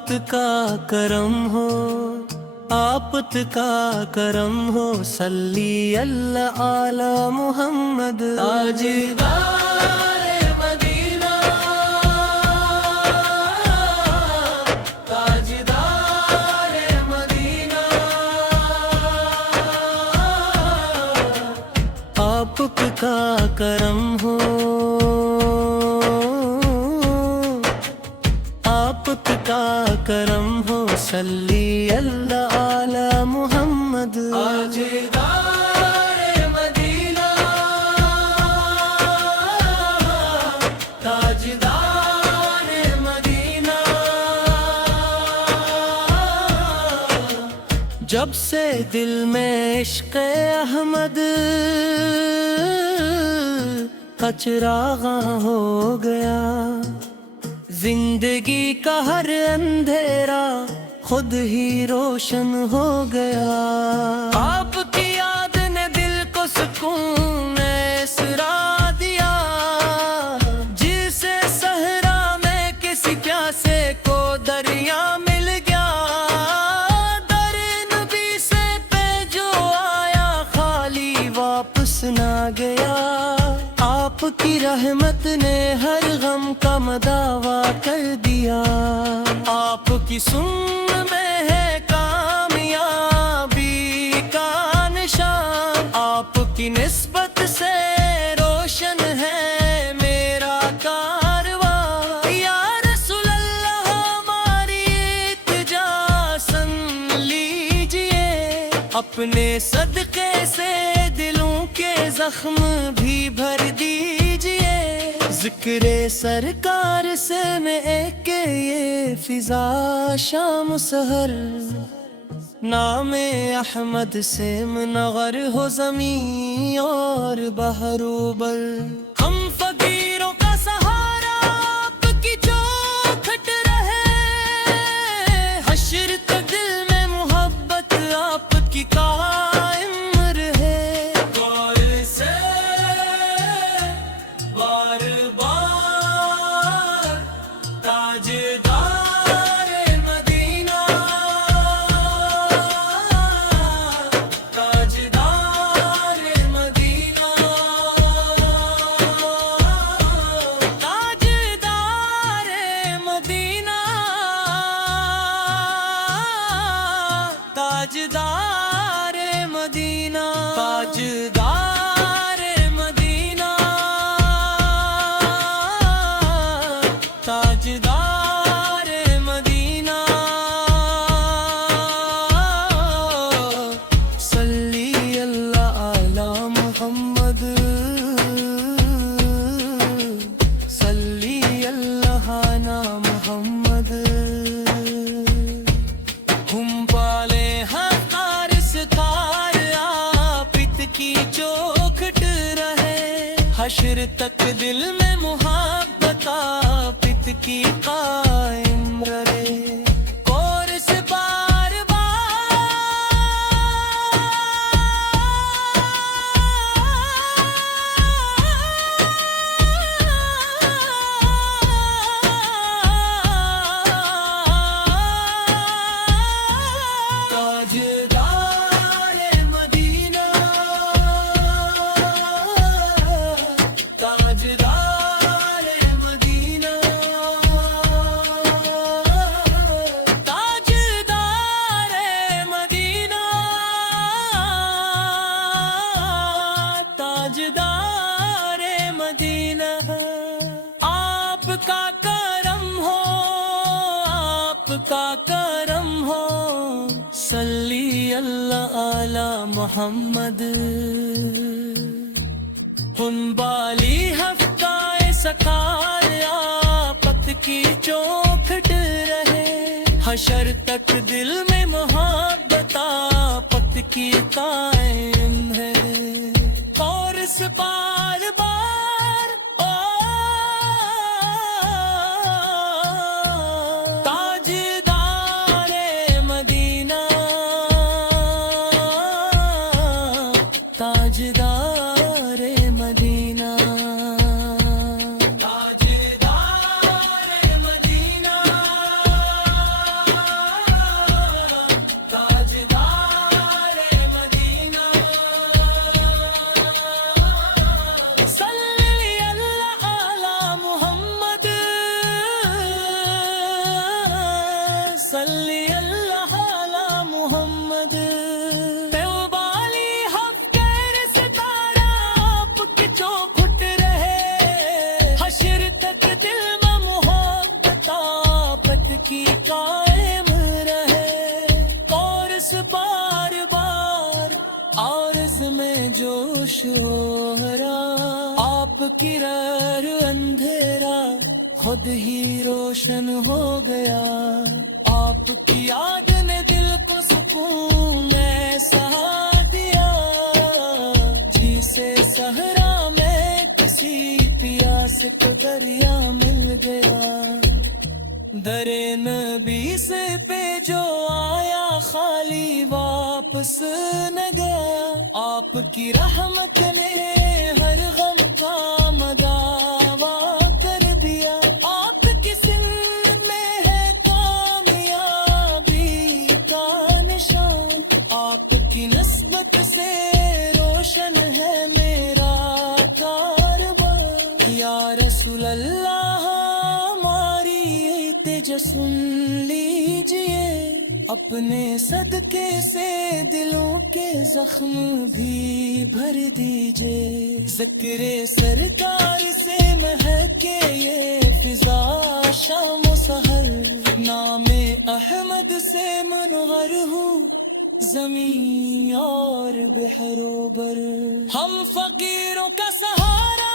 آپت کا کرم ہو، آپت کا کرم ہو، صلی اللہ علی محمد تاجدار مدینہ، تاجدار مدینہ، آپت کا کرم ہو، آپت کا کرم ہو، صلی اللہ علی محمد تاجدار مدینہ، تاجدار مدینہ، جب سے دل میں عشق احمد کا چراغاں ہو گیا، زندگی کا ہر اندھیرا خود ہی روشن ہو گیا، آپ کی یاد نے دل کو سکون اسرا دیا، جسے صحرا میں کسی پیاسے کو دریا مل گیا، در نبی سے پہ جو آیا خالی واپس نہ گیا، آپ کی رحمت نے ہر غم کا مداوا کر دیا، آپ کی سن میں ہے کامیابی کا نشان، آپ کی نسبت سے روشن ہے میرا کارواں، یا رسول اللہ ہماری التجا سن لیجئے، اپنے صدقے سے دلوں کے زخم بھی بھر دیجئے، ذکر سرکار سے میں ایک یہ فضا شام سحر، نام احمد سے منور ہو زمین اور بحر و بر، ہم فقیروں کا سہارا آپ کی چوکھٹ رہے، حشر تک دل میں محبت آپ کی قائم رہے، غور سے بار بار تاجدار مدینہ، تاجدار مدینہ، تاجدار مدینہ، تاجدار مدینہ، تاجدار مدینہ، تاجدار مدینہ، صلی اللہ علی محمد، صلی اللہ علی محمد، ہم پالے ہتار ستار آپت کی چوکھٹ رہے، حشر تک دل میں محبت آپت کی قائم رہے، کور سے بار تاجدار مدینہ، تاجدار مدینہ، تاجدار مدینہ، تاجدار مدینہ، آپ کا کرم ہو، آپ کا کرم ہو، صلی اللہ علی محمد، ہن بالی ہفتہ سکار آپت کی چوکھٹ رہے، حشر تک دل میں محبت آپت کی قائم ہے، اور اس بار بار تاجدار مدینہ، تاجدار مدینہ، تاجدار مدینہ، جوش و ہرا آپ کی رار اندھیرا خود ہی روشن ہو گیا آپ کی یاد نے دل کو سکون ایسا دیا جسے صحرا میں کسی پیاس کو دریا مل گیا در نبی سے پہ جو آیا خالی واپس نہ گیا آپ کی رحمت نے ہر غم کا مداوا کر دیا آپ کی سمت میں ہے کامیابی کا نشان آپ کی نسبت سے روشن ہے میرا کارواں یا رسول اللہ سن لیجئے اپنے صدقے سے دلوں کے زخم بھی بھر دیجئے ذکر سرکار سے مہکے یہ فضا شام و سحر نام احمد سے منور ہوں زمین اور بحر و بر ہم فقیروں کا سہارا